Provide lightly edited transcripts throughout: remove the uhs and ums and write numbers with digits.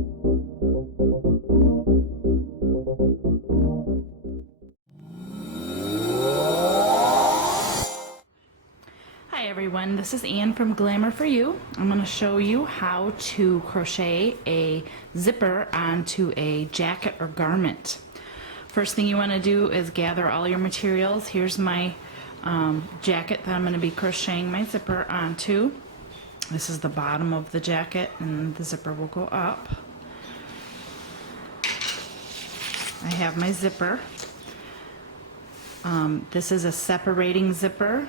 Hi everyone, this is Ann from Glamour for You. I'm going to show you how to crochet a zipper onto a jacket or garment. First thing you want to do is gather all your materials. Here's my jacket that I'm going to be crocheting my zipper onto. This is the bottom of the jacket and the zipper will go up. I have my zipper. This is a separating zipper.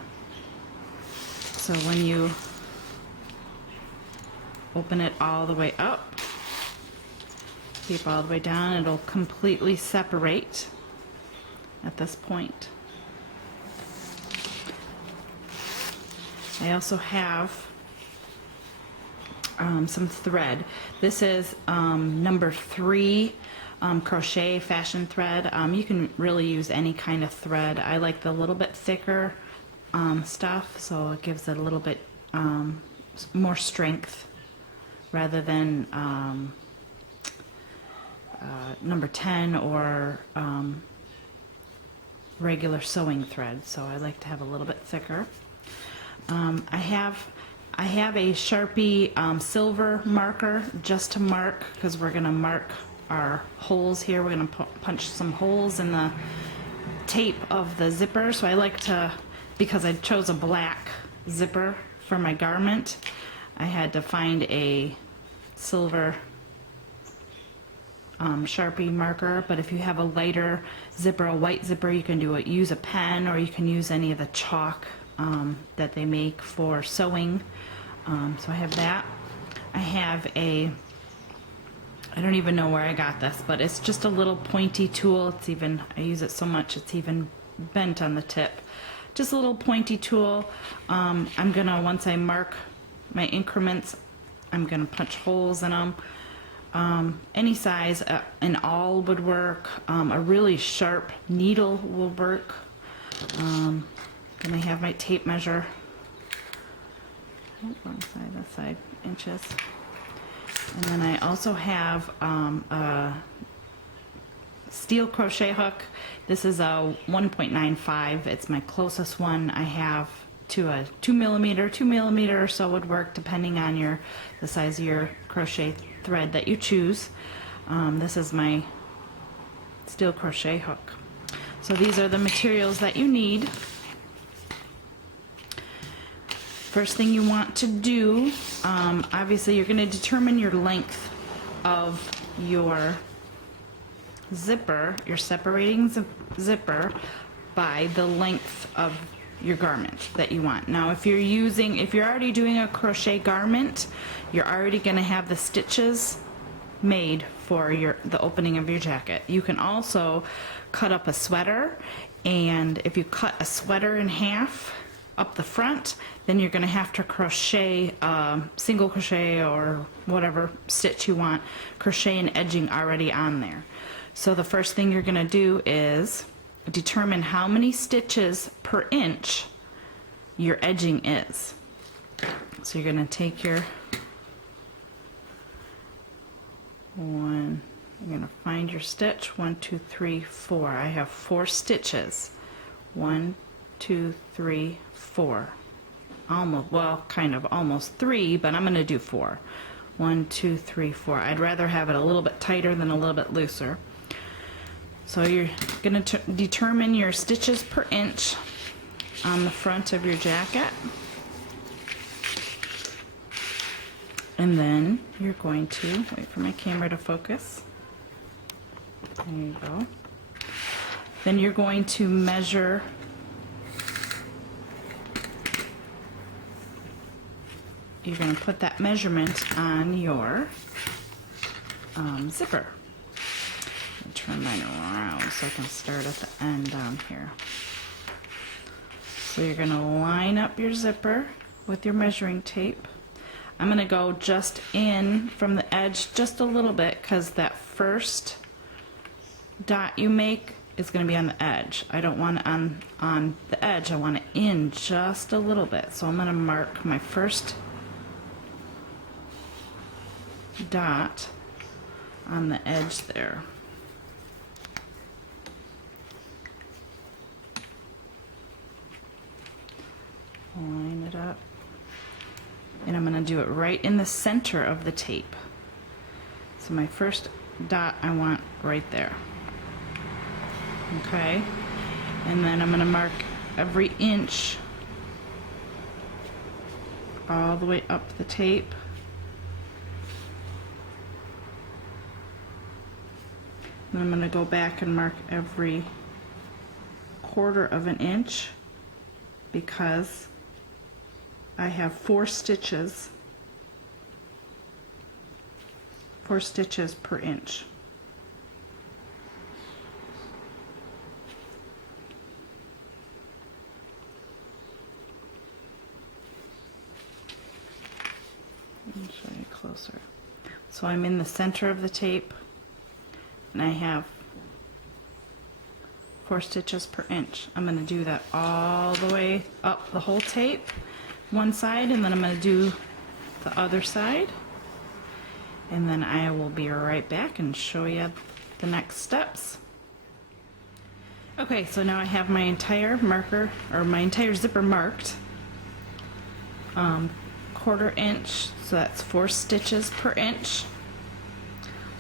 So when you open it all the way up, keep all the way down, it'll completely separate at this point. I also have some thread. This is number 3 crochet fashion thread. You can really use any kind of thread. I like the little bit thicker stuff, so it gives it a little bit more strength rather than number 10 or regular sewing thread. So I like to have a little bit thicker. I have a Sharpie silver marker just to mark, because we're going to mark our holes here. We're going to punch some holes in the tape of the zipper. So I like to, because I chose a black zipper for my garment, I had to find a silver Sharpie marker. But if you have a lighter zipper, a white zipper, you can use a pen, or you can use any of the chalk that they make for sewing. So I have that. I have I don't even know where I got this, but it's just a little pointy tool. I use it so much it's even bent on the tip. Just a little pointy tool. I'm gonna, once I mark my increments, I'm gonna punch holes in them. Any size, an awl would work. A really sharp needle will work. Then I have my tape measure. Wrong side, that side, inches. And then I also have a steel crochet hook. This is a 1.95. It's my closest one I have to a 2 millimeter. 2 millimeter or so would work, depending on the size of your crochet thread that you choose. This is my steel crochet hook. So these are the materials that you need. First thing you want to do, obviously you're going to determine your length of your zipper, your separating zipper, by the length of your garment that you want. Now if you're already doing a crochet garment, you're already going to have the stitches made for the opening of your jacket. You can also cut up a sweater, and if you cut a sweater in half up the front, then you're going to have to crochet single crochet or whatever stitch you want, crochet and edging already on there. So the first thing you're going to do is determine how many stitches per inch your edging is. So you're going to take you're going to find your stitch. 1, 2, 3, 4. I have 4 stitches. 1, 2, 3, 4. Almost 3, but I'm going to do 4. 1, 2, 3, 4. I'd rather have it a little bit tighter than a little bit looser. So you're going to determine your stitches per inch on the front of your jacket. And then you're going to wait for my camera to focus. There you go. Then you're going to measure you're going to put that measurement on your zipper. I'll turn mine around so I can start at the end down here. So you're going to line up your zipper with your measuring tape. I'm going to go just in from the edge just a little bit, because that first dot you make is going to be on the edge. I don't want it on the edge. I want it in just a little bit. So I'm going to mark my first dot on the edge there. Line it up. And I'm going to do it right in the center of the tape. So my first dot I want right there. Okay? And then I'm going to mark every inch all the way up the tape. And I'm going to go back and mark every 1/4 of an inch because I have 4 stitches per inch. Let me show you closer. So I'm in the center of the tape and I have 4 stitches per inch. I'm going to do that all the way up the whole tape, one side, and then I'm going to do the other side, and then I will be right back and show you the next steps. Okay, so now I have my entire marker, or my entire zipper marked, 1/4 inch, so that's 4 stitches per inch,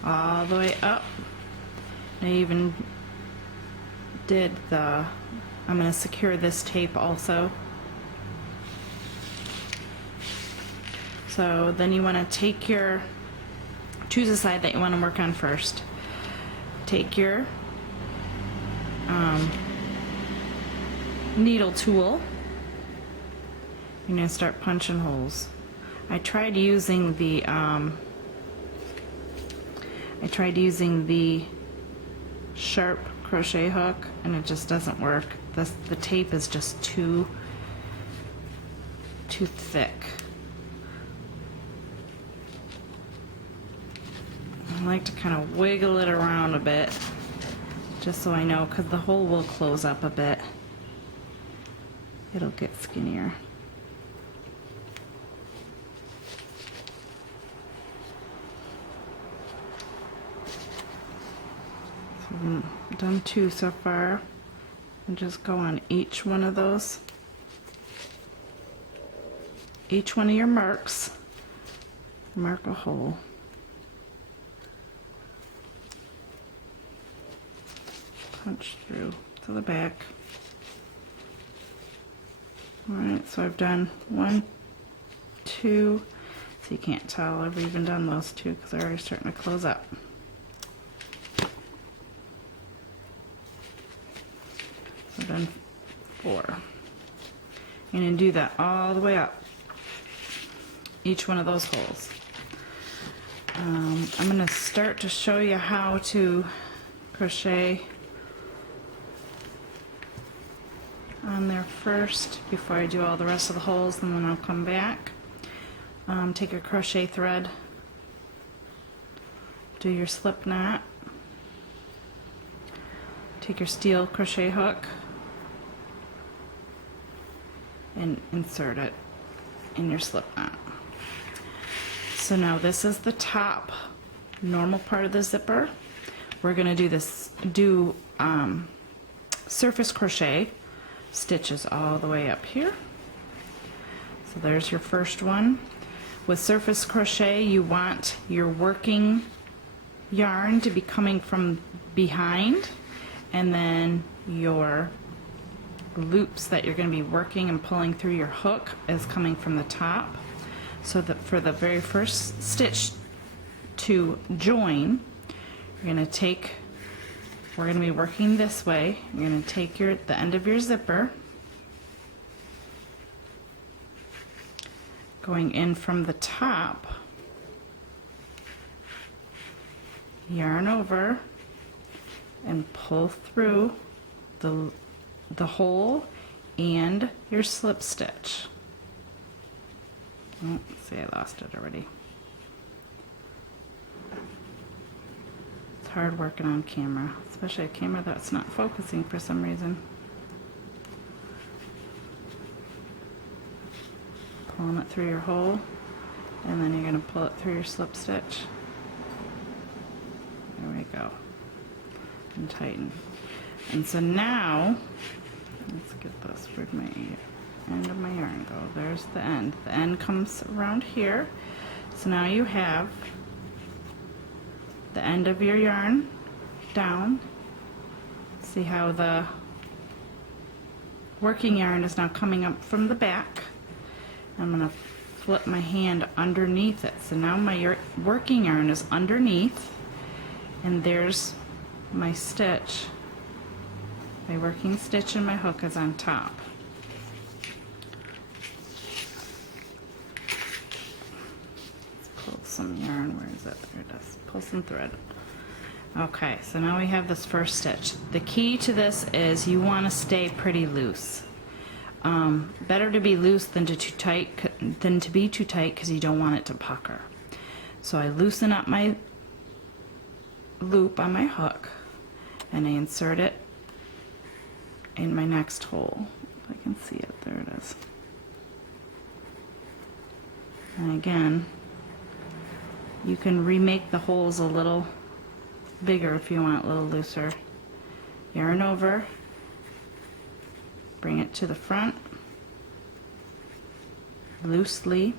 all the way up. I even did the, I'm going to secure this tape also. So then you want to take your, choose a side that you want to work on first. Take your needle tool. You're going to start punching holes. I tried using the sharp crochet hook and it just doesn't work. The tape is just too thick. I like to kind of wiggle it around a bit just so I know, because the hole will close up a bit. It'll get skinnier. So I've done 2 so far, and just go on each one of those, each one of your marks, mark a hole. Punch through to the back. Alright, so I've done 1, 2, so you can't tell I've even done those 2 because they're already starting to close up. So I've done 4. I'm going to do that all the way up, each one of those holes. I'm going to start to show you how to crochet on there first before I do all the rest of the holes, and then I'll come back. Take your crochet thread, do your slip knot, take your steel crochet hook and insert it in your slip knot. So now this is the top normal part of the zipper. We're going to do surface crochet stitches all the way up here. So there's your first one. With surface crochet, you want your working yarn to be coming from behind, and then your loops that you're going to be working and pulling through your hook is coming from the top. So that for the very first stitch to join, you're going to take, we're going to be working this way. You're going to take the end of your zipper, going in from the top, yarn over, and pull through the hole and your slip stitch. Oh, see, I lost it already. It's hard working on camera, especially a camera that's not focusing for some reason. Pulling it through your hole, and then you're going to pull it through your slip stitch. go. And tighten. And so now, let's get this, where'd my end of my yarn go? There's the end. The end comes around here. So now you have the end of your yarn down. See how the working yarn is now coming up from the back. I'm going to flip my hand underneath it. So now my working yarn is underneath, and there's my stitch. My working stitch and my hook is on top. Let's pull some yarn. Where is it? There it is. Pull some thread. Okay, so now we have this first stitch. The key to this is you want to stay pretty loose. Better to be loose than to be too tight because you don't want it to pucker. So I loosen up my loop on my hook and I insert it in my next hole. If I can see it, there it is. And again, you can remake the holes a little bigger if you want, a little looser. Yarn over, bring it to the front loosely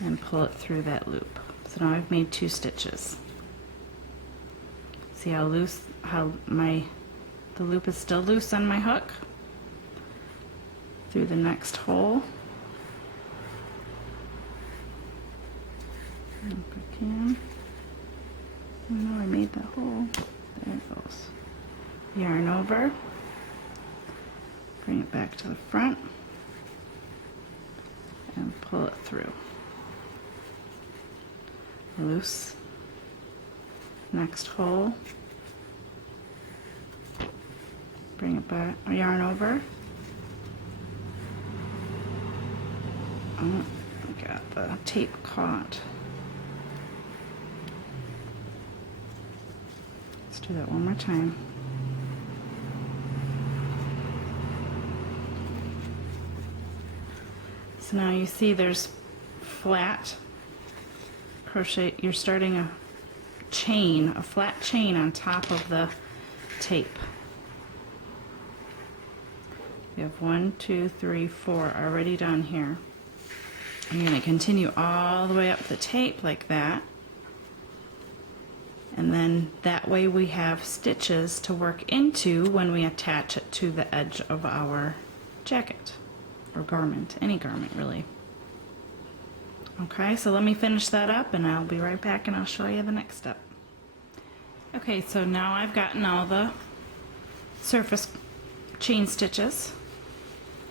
and pull it through that loop. So now I've made 2 stitches. See how loose, the loop is still loose on my hook. Through the next hole. If I can. Oh no, I made that hole. There it goes. Yarn over. Bring it back to the front. And pull it through. Loose. Next hole. Bring it back, yarn over. Oh, I got the tape caught. Let's do that one more time. So now you see there's flat crochet. You're starting a chain, a flat chain on top of the tape. You have 1, 2, 3, 4 already done here. I'm going to continue all the way up the tape like that. And then that way we have stitches to work into when we attach it to the edge of our jacket or garment, any garment really. Okay, so let me finish that up and I'll be right back and I'll show you the next step. Okay, so now I've gotten all the surface chain stitches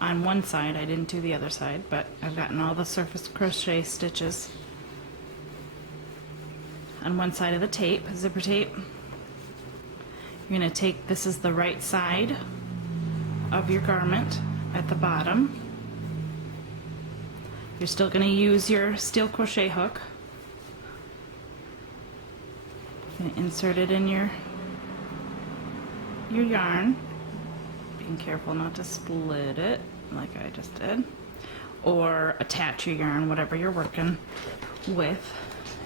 on one side. I didn't do the other side, but I've gotten all the surface crochet stitches on one side of the tape, zipper tape. You're going to take, this is the right side of your garment at the bottom. You're still going to use your steel crochet hook. You're going to insert it in your yarn. Being careful not to split it like I just did. Or attach your yarn, whatever you're working with,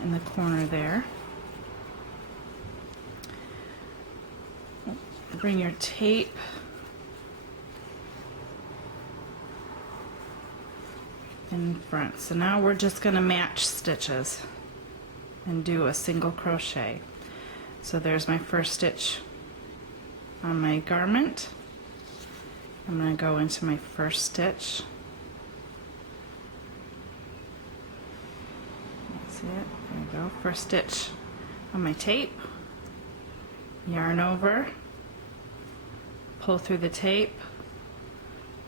in the corner there. Bring your tape in front. So now we're just going to match stitches and do a single crochet. So there's my first stitch on my garment. I'm going to go into my first stitch. See it? There we go. First stitch on my tape. Yarn over. Pull through the tape.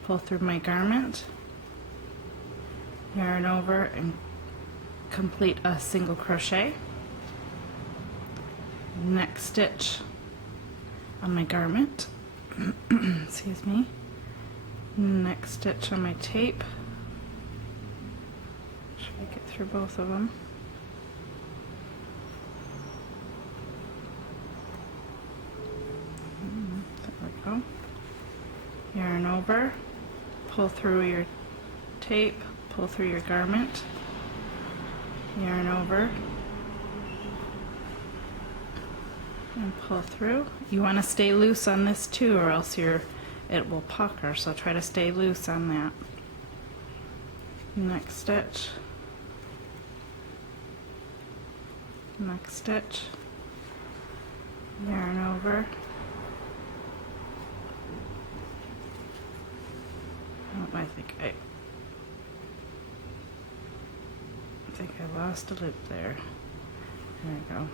Pull through my garment. Yarn over and complete a single crochet. Next stitch on my garment. Excuse me. Next stitch on my tape. Should I get through both of them? There we go. Yarn over, pull through your tape, pull through your garment, yarn over, and pull through. You want to stay loose on this too, or else it will pucker, so try to stay loose on that. Next stitch, next stitch, yarn over. Oh, I think I lost a loop there. There we go.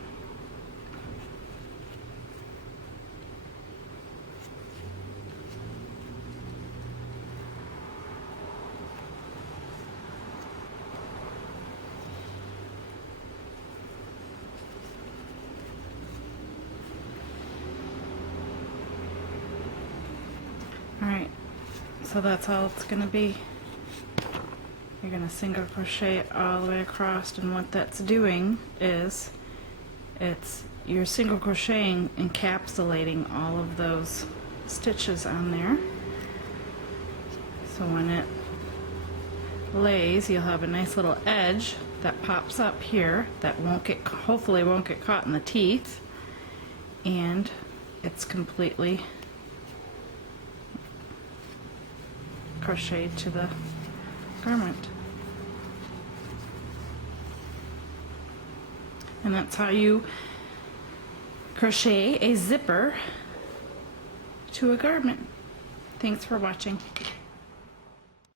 Alright, so that's all it's going to be. You're going to single crochet all the way across, and what that's doing is you're single crocheting, encapsulating all of those stitches on there. So when it lays, you'll have a nice little edge that pops up here that hopefully won't get caught in the teeth, and it's completely crocheted to the garment. And that's how you crochet a zipper to a garment. Thanks for watching.